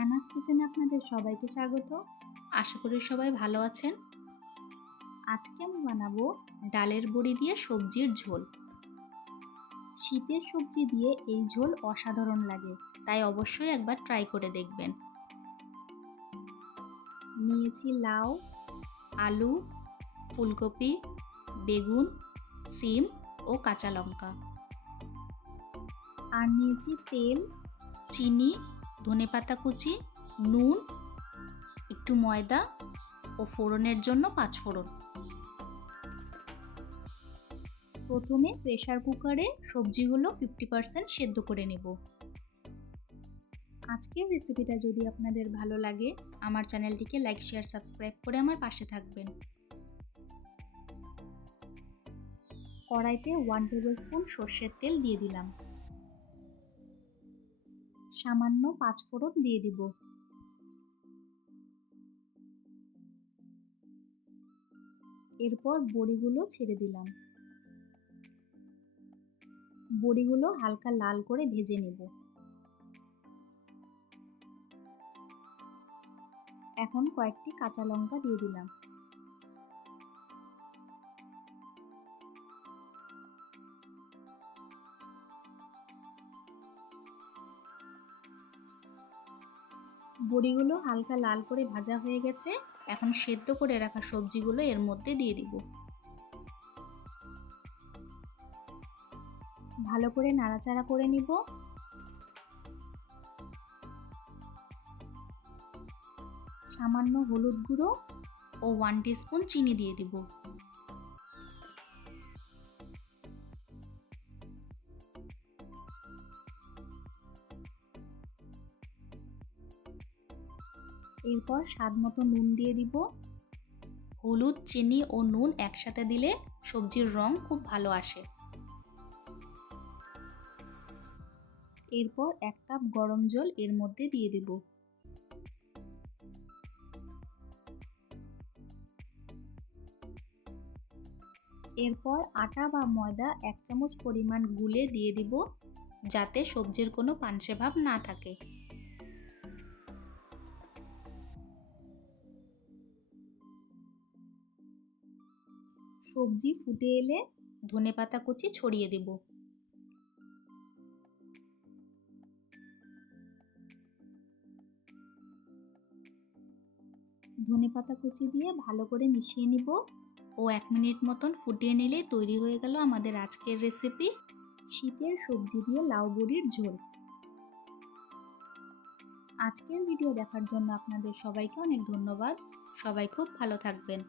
শাহনাজ কিচেনে আপনাদের সবাইকে স্বাগত। আশা করি সবাই ভালো আছেন। আজকে আমি বানাবো ডালের বড়ি দিয়ে সবজির ঝোল। শীতের সবজি দিয়ে এই ঝোল অসাধারণ লাগে, তাই অবশ্যই একবার ট্রাই করে দেখবেন। নিয়েছি লাউ, আলু, ফুলকপি, বেগুন, সিম ও কাঁচা লঙ্কা। আর নিয়েছি তেল, চিনি, ধনেপাতা কুচি, নুন, একটু ময়দা ও ফোড়নের জন্য 5 ফোড়ন। প্রথমে প্রেসার কুকারে সবজিগুলো 50% সেদ্ধ করে নেব। আজকের রেসিপিটা যদি আপনাদের ভালো লাগে, আমার চ্যানেলটিকে লাইক, শেয়ার, সাবস্ক্রাইব করে আমার পাশে থাকবেন। কড়াইতে 1 টেবিল স্পুন সর্ষের তেল দিয়ে দিলাম। সামান্য 5 ফোড়ন দিয়ে দিব। এরপর বড়িগুলো ছেড়ে দিলাম। বড়িগুলো হালকা লাল করে ভেজে নেব। এখন কয়েকটি কাঁচা লঙ্কা দিয়ে দিলাম। বড়িগুলো হালকা লাল করে ভাজা হয়ে গেছে। এখন সেদ্ধ করে রাখা সবজিগুলো এর মধ্যে দিয়ে দিব। ভালো করে নাড়াচাড়া করে নিব। সামান্য হলুদ গুঁড়ো ও 1 টিস্পুন চিনি দিয়ে দিব। এরপর স্বাদ মতো নুন দিয়ে দিব। হলুদ, চিনি ও নুন একসাথে দিলে সবজির রং খুব ভালো আসে। এরপর 1 কাপ গরম জল এর মধ্যে দিয়ে দিব। এরপর আটা বা ময়দা 1 চামচ পরিমাণ গুলে দিয়ে দিব, যাতে সবজির কোনো পানসে ভাব না থাকে। সবজি ফুটে এলে ধনেপাতা কুচি ছড়িয়ে দেব। ধনেপাতা কুচি দিয়ে ভালো করে মিশিয়ে নিব ও 1 মিনিট মতন ফুটিয়ে নিলেই তৈরি হয়ে গেল আমাদের আজকের রেসিপি, শীতের সবজি দিয়ে লাউ বড়ির ঝোল। আজকের ভিডিও দেখার জন্য আপনাদের সবাইকে অনেক ধন্যবাদ। সবাই খুব ভালো থাকবেন।